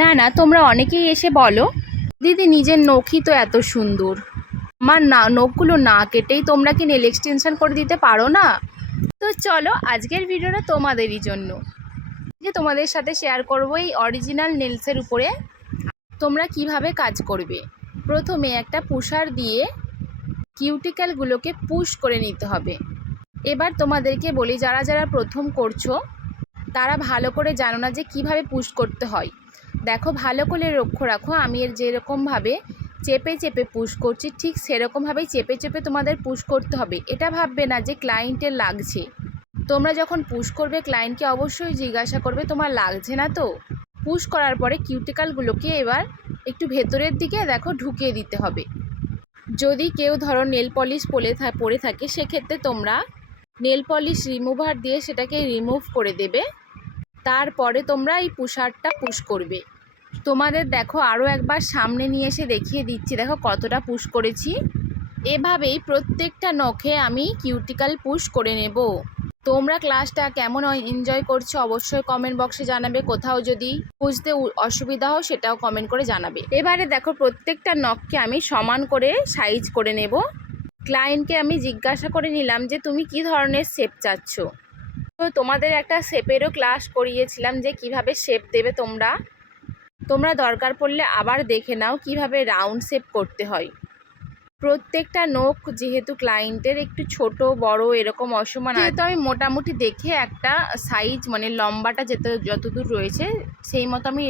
না না, তোমরা অনেকেই এসে বলো। দিদি, নিজের নখই তো এত সুন্দর। আমার না, নখগুলো না কেটেই তোমরা কি নেল এক্সটেনশন করে দিতে পারো না? তো চলো, আজকের ভিডিওটা তোমাদেরই জন্য। যে তোমাদের সাথে শেয়ার করব এই অরিজিনাল নেলসের উপরে। তোমরা কীভাবে কাজ করবে? প্রথমে একটা পুষার দিয়ে কিউটিক্যালগুলোকে পুশ করে নিতে হবে। এবার তোমাদেরকে বলি, যারা যারা প্রথম করছ, তারা ভালো করে জানো না যে কীভাবে পুশ করতে হয়। দেখো, ভালো করে লক্ষ্য রাখো, আমি এর যেরকমভাবে চেপে চেপে পুশ করছি, ঠিক সেরকমভাবেই চেপে চেপে তোমাদের পুশ করতে হবে। এটা ভাববে না যে ক্লায়েন্টের লাগছে। তোমরা যখন পুশ করবে ক্লায়েন্টকে অবশ্যই জিজ্ঞাসা করবে, তোমার লাগছে না তো? পুশ করার পরে কিউটিকালগুলোকে এবার একটু ভেতরের দিকে দেখো, ঢুকিয়ে দিতে হবে। যদি কেউ ধরো নেল পলিশ পরে পরে থাকে, সেক্ষেত্রে তোমরা নেল পলিশ রিমুভার দিয়ে সেটাকে রিমুভ করে দেবে। তারপরে তোমরা এই পুষারটা পুশ করবে। তোমাদের দেখো আরও একবার সামনে নিয়ে এসে দেখিয়ে দিচ্ছি। দেখো কতটা পুশ করেছি। এভাবেই প্রত্যেকটা নখে আমি কিউটিক্যাল পুশ করে নেব। তোমরা ক্লাসটা কেমন এনজয় করছ অবশ্যই কমেন্ট বক্সে জানাবে। কোথাও যদি বুঝতে অসুবিধা হয় সেটাও কমেন্ট করে জানাবে। এবারে দেখো প্রত্যেকটা নখকে আমি সমান করে সাইজ করে নেব। ক্লায়েন্টকে আমি জিজ্ঞাসা করে নিলাম যে, তুমি কি ধরনের শেপ চাচ্ছ? তো তোমাদের একটা শেপেরও ক্লাস করিয়েছিলাম যে, কীভাবে শেপ দেবে তোমরা। তোমরা দরকার পড়লে আবার দেখে নাও কীভাবে রাউন্ড শেপ করতে হয়। প্রত্যেকটা নখ যেহেতু ক্লায়েন্টের একটু ছোট, বড় এরকম অসমান যেহেতু আমি মোটামুটি দেখে একটা সাইজ মানে লম্বাটা যেতে, যতদূর রয়েছে, সেই মতো আমি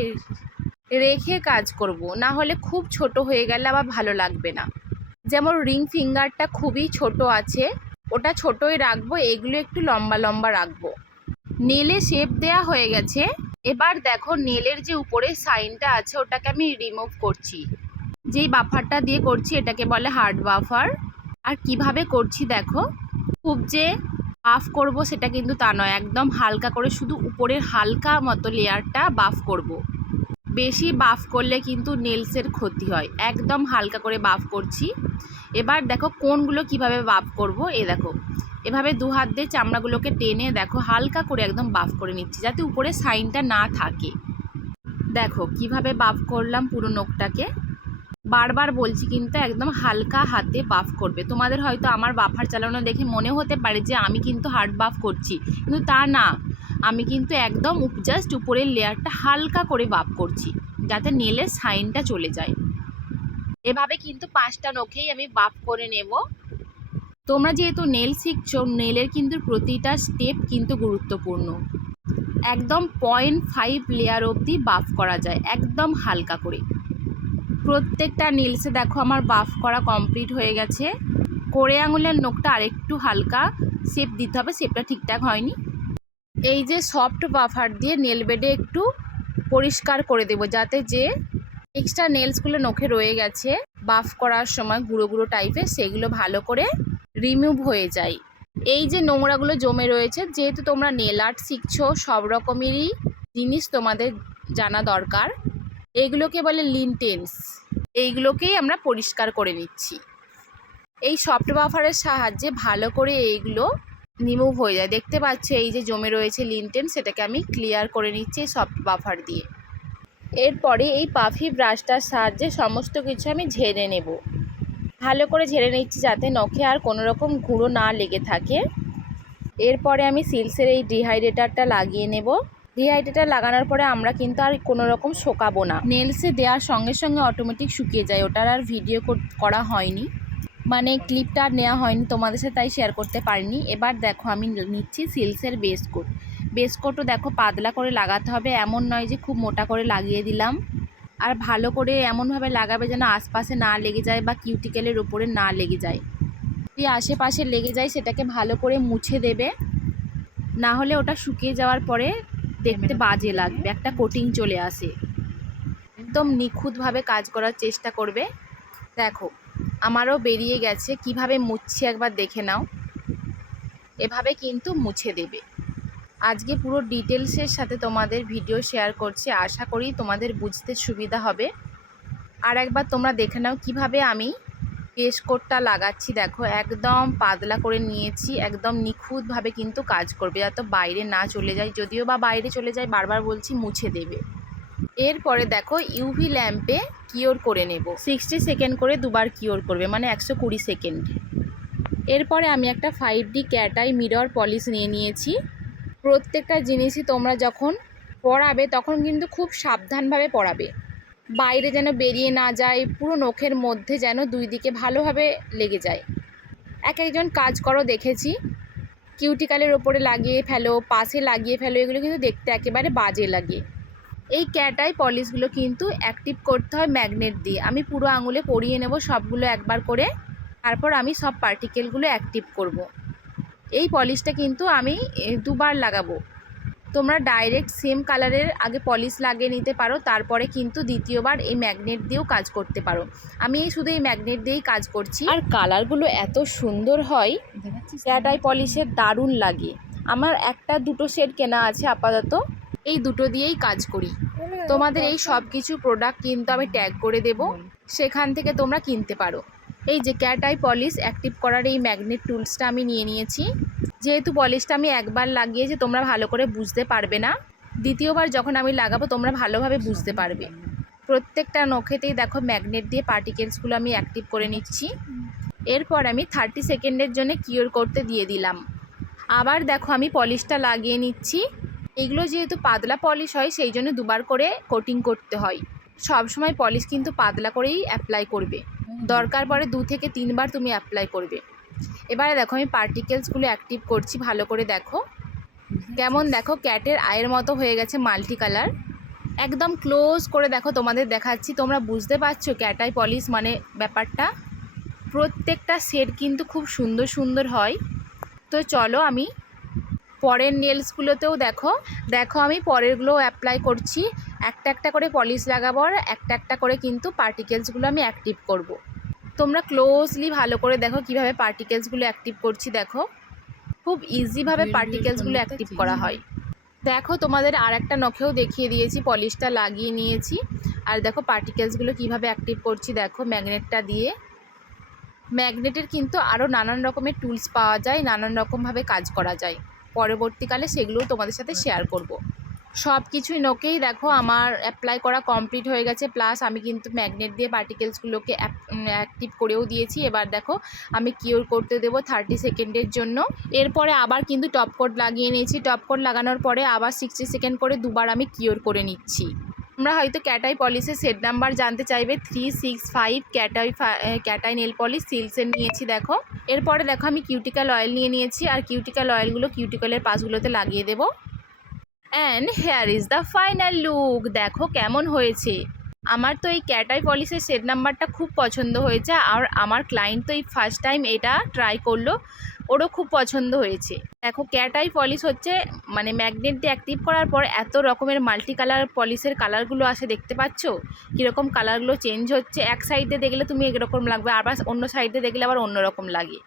রেখে কাজ করব। না হলে খুব ছোট হয়ে গেলে আবার ভালো লাগবে না। যেমন রিং ফিঙ্গারটা খুবই ছোট আছে, ওটা ছোটই রাখব, এগুলো একটু লম্বা লম্বা রাখব। নেলে শেপ দেয়া হয়ে গেছে। এবার দেখো নেলের যে উপরে সাইনটা আছে, ওটাকে আমি রিমুভ করছি। যেই বাফারটা দিয়ে করছি, এটাকে বলে হার্ড বাফার আর কীভাবে করছি দেখো? খুব যে বাফ করব সেটা কিন্তু তা নয়, একদম হালকা করে শুধু উপরের হালকা মতো লেয়ারটা বাফ করব। বেশি বাফ করলে কিন্তু নেলসের ক্ষতি হয়, একদম হালকা করে বাফ করছি। এবার দেখো কোনগুলো কীভাবে বাফ করব, এ দেখো। এভাবে দু হাত দিয়ে চামড়াগুলোকে টেনে দেখো, হালকা করে একদম বাফ করে নিচ্ছি যাতে উপরে সাইনটা না থাকে। দেখো কীভাবে বাফ করলাম পুরো নখটাকে। বারবার বলছি কিন্তু একদম হালকা হাতে বাফ করবে। তোমাদের হয়তো আমার বাফার চালানো দেখে মনে হতে পারে যে আমি কিন্তু হার্ড বাফ করছি, কিন্তু তা না। আমি কিন্তু একদম জাস্ট উপরের লেয়ারটা হালকা করে বাফ করছি, যাতে নেলের সাইনটা চলে যায়। এভাবে কিন্তু পাঁচটা নখেই আমি বাফ করে নেব। তোমরা যেহেতু নেল শিখছো, নেলের কিন্তু প্রতিটা স্টেপ কিন্তু গুরুত্বপূর্ণ। একদম পয়েন্ট ফাইভ লেয়ার অবধি বাফ করা যায়, একদম হালকা করে। প্রত্যেকটা নীলসে দেখো আমার বাফ করা কমপ্লিট হয়ে গেছে। কোড়ে আঙুলের নখটা আরেকটু হালকা শেপ দিতে হবে শেপটা ঠিকঠাক হয়নি। এই যে সফট বাফার দিয়ে নেল বেডে একটু পরিষ্কার করে দেবো, যাতে যে এক্সট্রা নেলসগুলো নখে রয়ে গেছে বাফ করার সময় গুঁড়ো গুঁড়ো টাইপের সেগুলো ভালো করে রিমুভ হয়ে যায়। এই যে নোংরাগুলো জমে রয়েছে, যেহেতু তোমরা নেল আর্ট শিখছো, সব রকমেরই জিনিস তোমাদের জানা দরকার। এইগুলোকে বলে লিনটেন্স। এইগুলোকেই আমরা পরিষ্কার করে নিচ্ছি। এই সফট বাফারের সাহায্যে ভালো করে এইগুলো রিমুভ হয়ে যায়। দেখতে পাচ্ছ, এই যে জমে রয়েছে লিনটেন সেটাকে আমি ক্লিয়ার করে নিচ্ছি সফট বাফার দিয়ে। এরপরে এই পাফি ব্রাশটার সাহায্যে সমস্ত কিছু আমি ঝেড়ে নেব। ভালো করে ঝেড়ে নিচ্ছি যাতে নখে আর কোনো রকম গুঁড়ো না লেগে থাকে। এরপরে আমি সিলসের এই ডিহাইড্রেটারটা লাগিয়ে নেব। ডিহাইড্রেটার লাগানোর পরে আমরা কিন্তু আর কোনো রকম শোকাবো না। নেলসে দেওয়ার সঙ্গে সঙ্গে অটোমেটিক শুকিয়ে যায়। ওটার আর ভিডিও করা হয়নি। মানে ক্লিপটা আর নেওয়া হয়নি। তোমাদের সাথে তাই শেয়ার করতে পারিনি। এবার দেখো আমি নিচ্ছি সিলসের বেস কোট কোটও দেখো পাতলা করে লাগাতে হবে। এমন নয় যে খুব মোটা করে লাগিয়ে দিলাম। আর ভালো করে এমনভাবে লাগাবে যেন আশপাশে না লেগে যায় বা কিউটিকেলের উপরে না লেগে যায়। যদি আশেপাশে লেগে যায়, সেটাকে ভালো করে মুছে দেবে। না হলে ওটা শুকিয়ে যাওয়ার পরে দেখতে বাজে লাগবে, একটা কোটিং চলে আসে। একদম নিখুঁতভাবে কাজ করার চেষ্টা করবে। দেখো, আমারও বেরিয়ে গেছে, কীভাবে মুছছি একবার দেখে নাও। এভাবে কিন্তু মুছে দেবে। আজকে পুরো ডিটেলসের সাথে তোমাদের ভিডিও শেয়ার করছি। আশা করি তোমাদের বুঝতে সুবিধা হবে। আর একবার তোমরা দেখে নাও কীভাবে আমি পেস কোটটা লাগাচ্ছি। দেখো, একদম পাতলা করে নিয়েছি, একদম নিখুঁতভাবে কিন্তু কাজ করবে। যাতে বাইরে না চলে যায়, যদিও বা বাইরে চলে যায়, বারবার বলছি মুছে দেবে। এরপরে দেখো ইউভি ল্যাম্পে কিওর করে নেব। সিক্সটি সেকেন্ড করে দুবার কিওর করবে মানে একশো কুড়ি সেকেন্ড এরপরে আমি একটা ফাইভ ডি ক্যাটাই মিরর পলিশ নিয়ে নিয়েছি। প্রত্যেকটা জিনিসই তোমরা যখন পড়াবে, তখন কিন্তু খুব সাবধানভাবে পড়াবে। বাইরে যেন বেরিয়ে না যায়, পুরো নখের মধ্যে যেন দুই দিকে ভালোভাবে লেগে যায়। এক একজন কাজ করো, দেখেছি। কিউটিকালের ওপরে লাগিয়ে ফেলো, পাশে লাগিয়ে ফেলো, এগুলো কিন্তু দেখতে একেবারে বাজে লাগে। এই ক্যাটাই পলিশগুলো কিন্তু অ্যাক্টিভ করতে হয় ম্যাগনেট দিয়ে। আমি পুরো আঙুলে পরিয়ে নেব সবগুলো একবার করে, তারপর আমি সব পার্টিকেলগুলো অ্যাক্টিভ করব। এই পলিশটা কিন্তু আমি দুবার লাগাবো। তোমরা ডাইরেক্ট সেম কালারের আগে পলিশ লাগিয়ে নিতে পারো তারপরে কিন্তু দ্বিতীয়বার এই ম্যাগনেট দিয়েও কাজ করতে পারো। আমি এই শুধু এই ম্যাগনেট দিয়েই কাজ করছি। আর কালারগুলো এত সুন্দর হয় ক্যাটাই পলিশের দারুণ লাগে। আমার একটা দুটো শেড কেনা আছে আপাতত এই দুটো দিয়েই কাজ করি। তোমাদের এই সব কিছু প্রোডাক্ট কিন্তু আমি ট্যাগ করে দেব। সেখান থেকে তোমরা কিনতে পারো। এই যে ক্যাটাই পলিশ অ্যাক্টিভ করার এই ম্যাগনেট টুলসটা আমি নিয়ে নিয়েছি। যেহেতু পলিশটা আমি একবার লাগিয়েছি তোমরা ভালো করে বুঝতে পারবে না, দ্বিতীয়বার যখন আমি লাগাবো তোমরা ভালোভাবে বুঝতে পারবে। প্রত্যেকটা নখেতেই দেখো ম্যাগনেট দিয়ে পার্টিকেলসগুলো আমি অ্যাক্টিভ করে নিচ্ছি। এরপর আমি থার্টি সেকেন্ডের জন্য কিওর করতে দিয়ে দিলাম। আবার দেখো আমি পলিশটা লাগিয়ে নিচ্ছি। এগুলো যেহেতু পাতলা পলিশ হয়, সেই জন্য দুবার করে কোটিং করতে হয়। সব সময় পলিশ কিন্তু পাতলা করেই অ্যাপ্লাই করবে। দরকার পড়ে দু থেকে তিনবার তুমি অ্যাপ্লাই করবে। এবারে দেখো আমি পার্টিকেলসগুলো অ্যাক্টিভ করছি ভালো করে দেখো। কেমন দেখো ক্যাটের আয়ের মতো হয়ে গেছে মাল্টি কালার একদম ক্লোজ করে দেখো তোমাদের দেখাচ্ছি। তোমরা বুঝতে পারছ ক্যাটাই পলিশ মানে ব্যাপারটা? প্রত্যেকটা সেট কিন্তু খুব সুন্দর সুন্দর হয়। তো চলো আমি পরের নেলসগুলোতেও দেখো। দেখো আমি পরেরগুলো অ্যাপ্লাই করছি। একটা একটা করে পলিশ লাগাবো আর একটা একটা করে কিন্তু পার্টিকেলসগুলো আমি অ্যাক্টিভ করব। তোমরা ক্লোজলি ভালো করে দেখো কীভাবে পার্টিকেলসগুলো অ্যাক্টিভ করছি দেখো। খুব ইজিভাবে পার্টিকেলসগুলো অ্যাক্টিভ করা হয়। দেখো তোমাদের আর একটা নখেও দেখিয়ে দিয়েছি পলিশটা লাগিয়ে নিয়েছি। আর দেখো পার্টিকেলসগুলো কীভাবে অ্যাক্টিভ করছি দেখো ম্যাগনেটটা দিয়ে। ম্যাগনেটের কিন্তু আরও নানান রকমের টুলস পাওয়া যায় নানান রকমভাবে কাজ করা যায়। পরবর্তীকালে সেগুলোও তোমাদের সাথে শেয়ার করব। সব কিছুই নোকেই দেখো, আমার অ্যাপ্লাই করা কমপ্লিট হয়ে গেছে প্লাস আমি কিন্তু ম্যাগনেট দিয়ে পার্টিকেলসগুলোকে অ্যাক্টিভ করেও দিয়েছি। এবার দেখো, আমি কিওর করতে দেবো থার্টি সেকেন্ডের জন্য। এরপরে আবার কিন্তু টপ কোট লাগিয়ে নিয়েছি। টপ কোট লাগানোর পরে আবার সিক্সটি সেকেন্ড করে দুবার আমি কিওর করে নিচ্ছি। আমরা হয়তো ক্যাটাই পলিশের সেট নাম্বার জানতে চাইবে। Three six five ক্যাটাই ক্যাটাই nail polish সিলসের নিয়েছি দেখো। এরপরে দেখো, আমি কিউটিক্যাল অয়েল নিয়ে নিয়েছি। আর কিউটিক্যাল অয়েলগুলো কিউটিক্যালের পাশগুলোতে লাগিয়ে দেবো। And here is the final look দেখো কেমন হয়েছে। আমার তো এই ক্যাটাই পলিশের সেট নাম্বারটা খুব পছন্দ হয়েছে আর আমার ক্লায়েন্ট তো এই ফার্স্ট টাইম এটা ট্রাই করল। ওরও খুব পছন্দ হয়েছে। দেখো ক্যাটাই পলিশ হচ্ছে মানে ম্যাগনেট দিয়ে অ্যাক্টিভ করার পর এত রকমের মাল্টি কালার পলিশের কালারগুলো আসে দেখতে পাচ্ছ? কীরকম কালারগুলো চেঞ্জ হচ্ছে। এক সাইডে দেখলে তুমি এরকম লাগবে, আবার অন্য সাইডে দেখলে আবার অন্যরকম লাগে।